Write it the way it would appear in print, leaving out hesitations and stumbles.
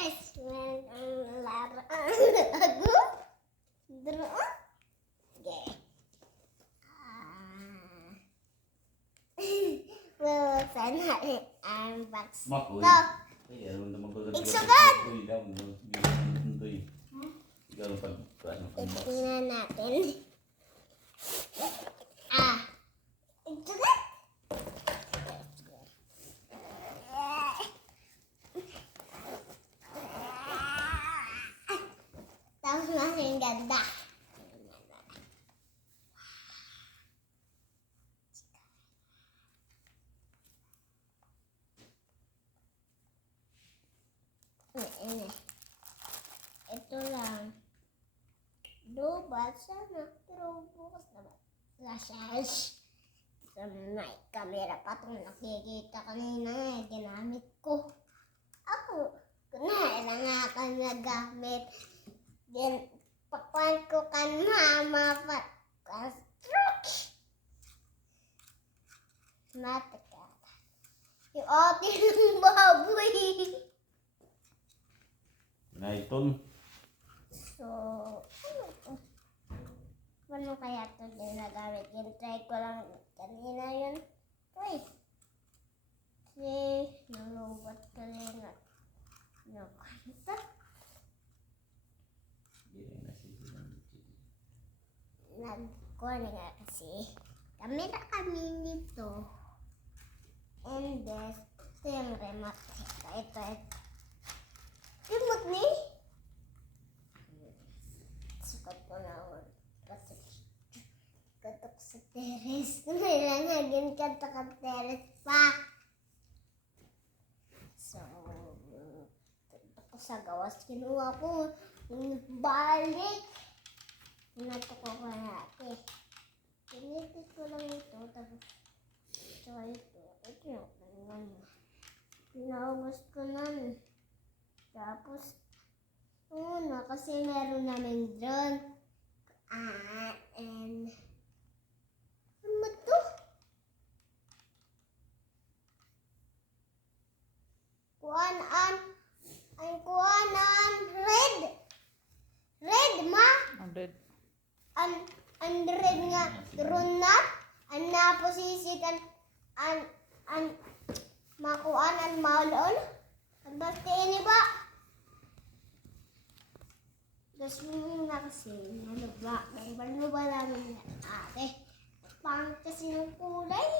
Guys, ang laro lagu. Draw. Okay. Bubuksan natin ang box. Makoy. Ito. Ay, ano naman ko Iksugan! Uy, daw. Ito. Ikaw pag ano ka box. Tingnan natin. Iksugan! Tapos masing ganda. Ini. Ito lang. Basa na. Pero bukas naman. Lasas. Sa may camera pa itong nakikita kanina eh. Ginamit ko. Ako. Kunwari lang ako nagamit. Pakuan ko kan mama pa. Construct. Mata ka. Yung ate ng baboy. Naiton. So, ano kaya ito ginagamit? Try ko lang kanina yun. Uy! Kasi, nalubot ko rin at nakita. Nag-call nga kasi. Kamera kami nito. And this, ito yung remote. Ito. Remote ni? Sukat ko na ako. Kasi katok sa teres. Kailangan katok sa teres pa. So, katok ko sa gawas. Kinuha ko. Balik. Pinatok ko natin. Pinitit ko lang ito. Tapos, tsaka ito. Ito yung kanyan. Pinahugas ko na. Tapos, una kasi meron namin drone. And, ano ba ito? Kuhanan, red. Red, ma? Ang red nga, drone na. Ang naposisikan, ang makuan, ang maulon. Ang basta ini ba? Tapos na kasi, ano ba namin na ate. Pangit kasi ng kulay.